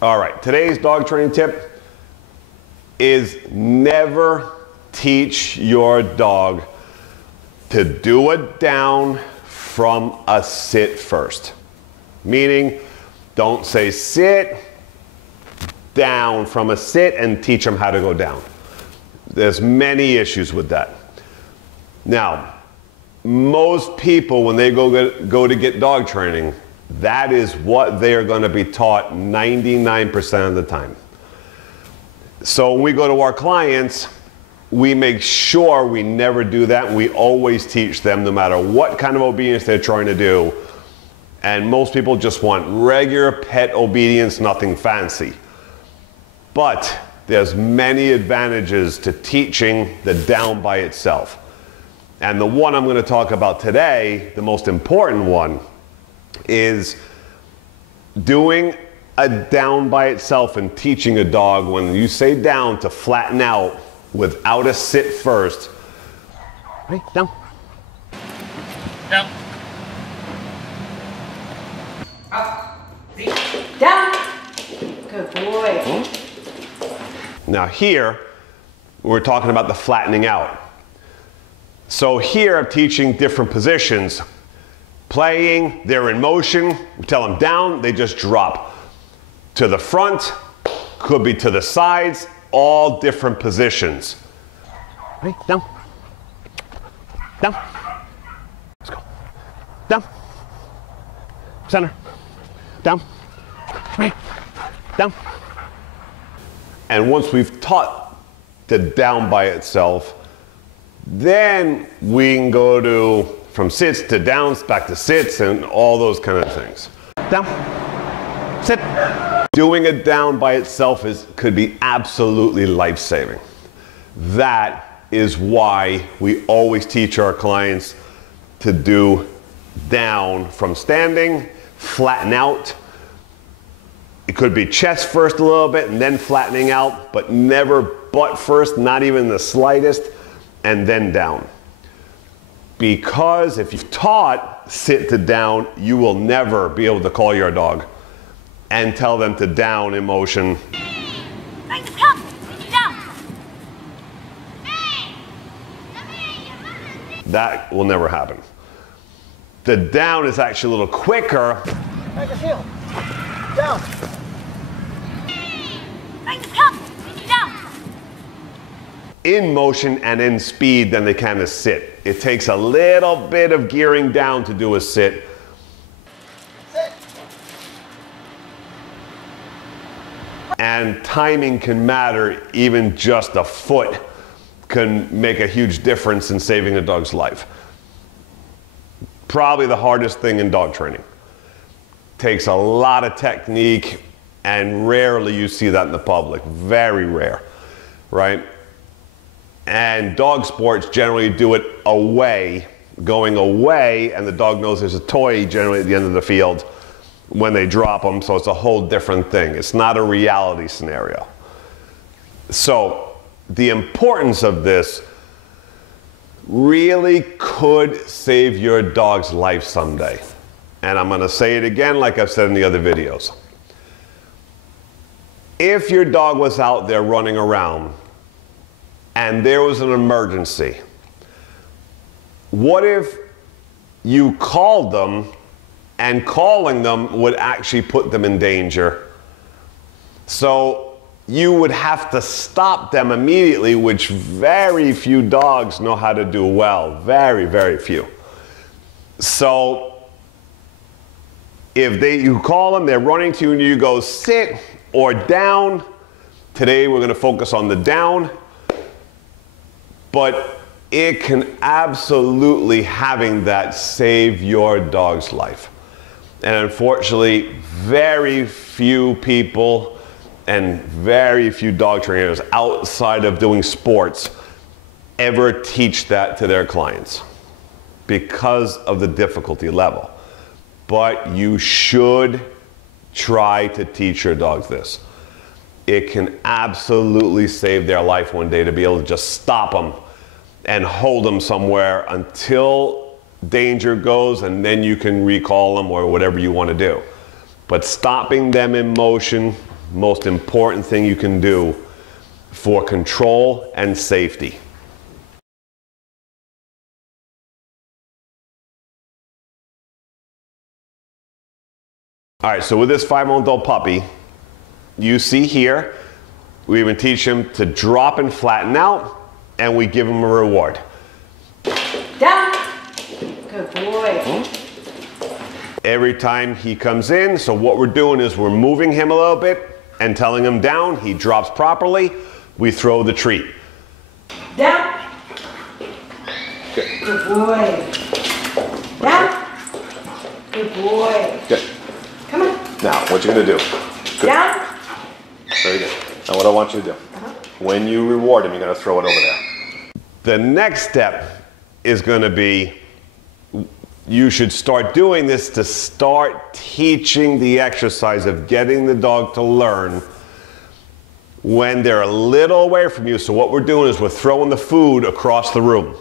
All right, today's dog training tip is never teach your dog to do a down from a sit first. Meaning, don't say sit, down from a sit and teach them how to go down. There's many issues with that. Now, most people, when they go to get dog training, that is what they are going to be taught 99% of the time. So when we go to our clients, we make sure we never do that, and we always teach them, no matter what kind of obedience they're trying to do. And most people just want regular pet obedience, nothing fancy. But there's many advantages to teaching the down by itself. And the one I'm going to talk about today, the most important one, is doing a down by itself and teaching a dog, when you say down, to flatten out without a sit first. Right, down. Down. Up. Down. Good boy. Now here, we're talking about the flattening out. So here I'm teaching different positions. Playing, they're in motion. We tell them down, they just drop. To the front, could be to the sides, all different positions. Right, down. Down. Let's go. Down. Center. Down. Right. Down. And once we've taught the down by itself, then we can go to from sits to downs, back to sits, and all those kind of things. Down. Sit. Doing it down by itself could be absolutely life-saving. That is why we always teach our clients to do down from standing, flatten out. It could be chest first a little bit and then flattening out, but never butt first, not even the slightest, and then down. Because if you've taught sit to down, you will never be able to call your dog and tell them to down in motion. Come, down. That will never happen. The down is actually a little quicker. Make a heel. Down. Come, down. In motion and in speed than they can a sit. It takes a little bit of gearing down to do a sit. Sit. And timing can matter. Even just a foot can make a huge difference in saving a dog's life. Probably the hardest thing in dog training. Takes a lot of technique, and rarely you see that in the public. Very rare, right? And dog sports generally do it away, going away, and the dog knows there's a toy generally at the end of the field when they drop them, so it's a whole different thing. It's not a reality scenario. So the importance of this really could save your dog's life someday. And I'm going to say it again like I've said in the other videos. If your dog was out there running around and there was an emergency, what if you called them and calling them would actually put them in danger? So you would have to stop them immediately, which very few dogs know how to do well. Very, very few. So if you call them, they're running to you and you go sit or down. Today we're going to focus on the down. But it can absolutely, having that, save your dog's life. And unfortunately, very few people and very few dog trainers outside of doing sports ever teach that to their clients because of the difficulty level. But you should try to teach your dogs this. It can absolutely save their life one day to be able to just stop them and hold them somewhere until danger goes, and then you can recall them or whatever you want to do. But stopping them in motion most important thing you can do for control and safety. All right, so with this 5-month-old puppy, you see here, we even teach him to drop and flatten out, and we give him a reward. Down. Good boy. Every time he comes in, so what we're doing is we're moving him a little bit and telling him down. He drops properly, we throw the treat. Down. Good. Good boy. Down. Good boy. Good. Come on. Now, what you're gonna do? Good. Down. Very good. Now what I want you to do, when you reward him, you're gonna throw it over there. The next step is gonna be, you should start doing this to start teaching the exercise of getting the dog to learn when they're a little away from you. So what we're doing is we're throwing the food across the room.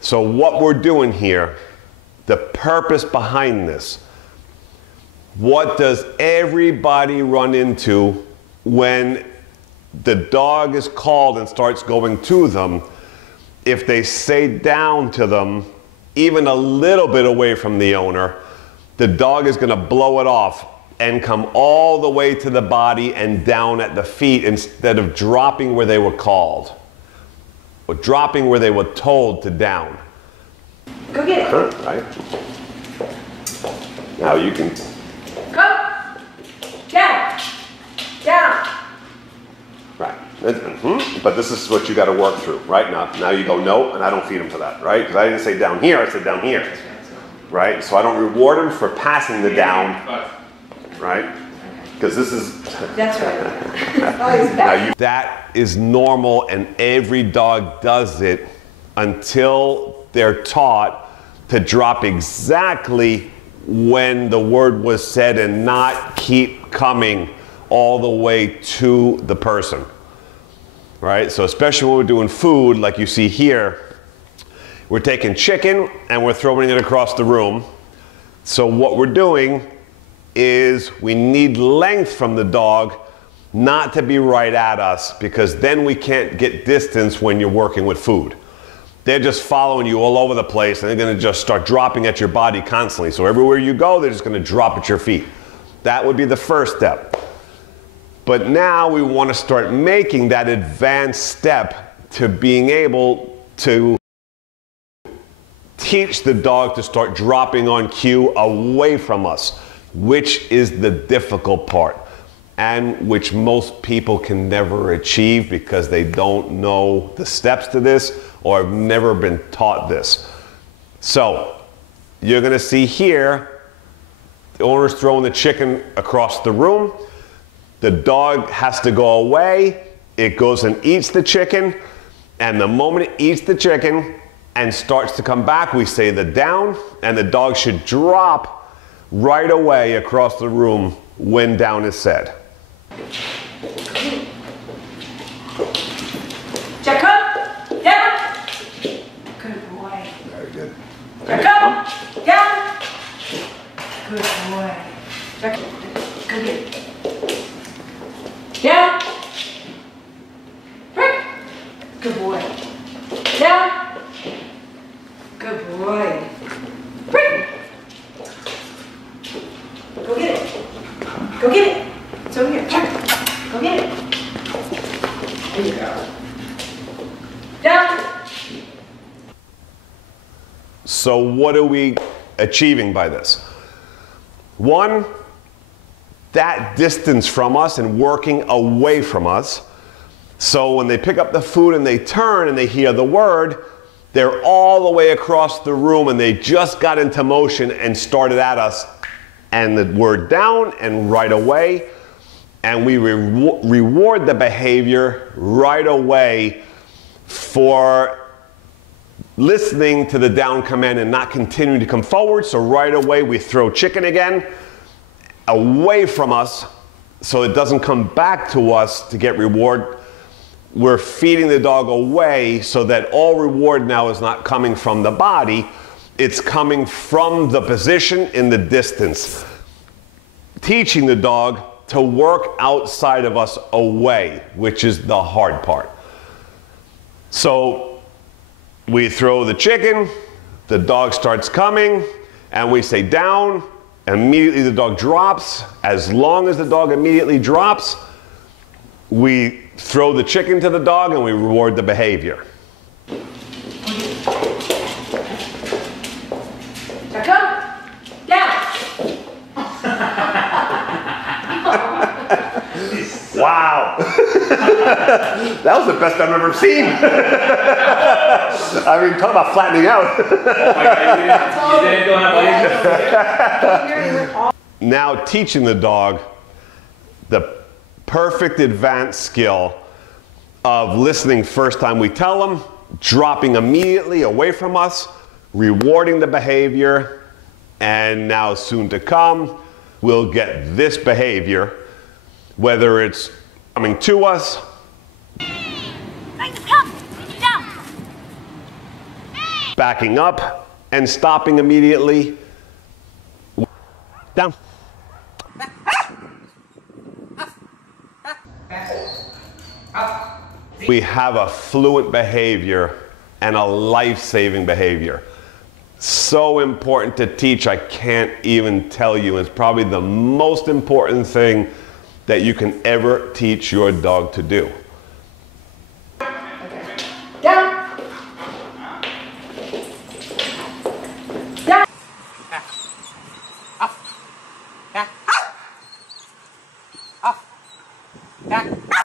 So what we're doing here, the purpose behind this, what does everybody run into when the dog is called and starts going to them? If they say down to them, even a little bit away from the owner, the dog is going to blow it off and come all the way to the body and down at the feet instead of dropping where they were called, or dropping where they were told to down. Go get it. Sure, right? Now you can. Go. Down. Down. Right. But this is what you got to work through, right? Now you go, no, and I don't feed him to that, right? Because I didn't say down here, I said down here, right? So I don't reward him for passing the down, right? Because this is... That's right. Oh, he's back. That is normal, and every dog does it until they're taught to drop exactly when the word was said and not keep coming all the way to the person, right? So especially when we're doing food, like you see here, we're taking chicken and we're throwing it across the room. So what we're doing is we need length from the dog, not to be right at us, because then we can't get distance when you're working with food. They're just following you all over the place, and they're gonna just start dropping at your body constantly. So everywhere you go, they're just gonna drop at your feet. That would be the first step. But now we want to start making that advanced step to being able to teach the dog to start dropping on cue away from us, which is the difficult part, and which most people can never achieve because they don't know the steps to this or have never been taught this. So you're going to see here, the owner's throwing the chicken across the room. The dog has to go away. It goes and eats the chicken. And the moment it eats the chicken and starts to come back, we say the down, and the dog should drop right away across the room when down is said. Check up. Down. Good boy. Very good. Check up. Down. Good boy. Check. Go get it. Down. Break. Good boy. Down. Good boy. Break. Go get it. Go get it. It's over here. Check. Go get it. There you go. Down. So what are we achieving by this? One, that distance from us and working away from us. So when they pick up the food and they turn and they hear the word, they're all the way across the room and they just got into motion and started at us, and the word down and right away, and we reward the behavior right away for listening to the down command and not continuing to come forward. So right away we throw chicken again away from us so it doesn't come back to us to get reward. We're feeding the dog away so that all reward now is not coming from the body, it's coming from the position in the distance. Teaching the dog to work outside of us away, which is the hard part. So we throw the chicken, the dog starts coming, and we say down. Immediately the dog drops. As long as the dog immediately drops, we throw the chicken to the dog and we reward the behavior. Come down. Wow. That was the best I've ever seen. I mean, talk about flattening out. Now teaching the dog the perfect advanced skill of listening first time we tell them, dropping immediately away from us, rewarding the behavior, and now soon to come, we'll get this behavior, whether it's coming to us, Come down. backing up and stopping immediately. Down. We have a fluent behavior and a life-saving behavior. So important to teach, I can't even tell you. It's probably the most important thing that you can ever teach your dog to do.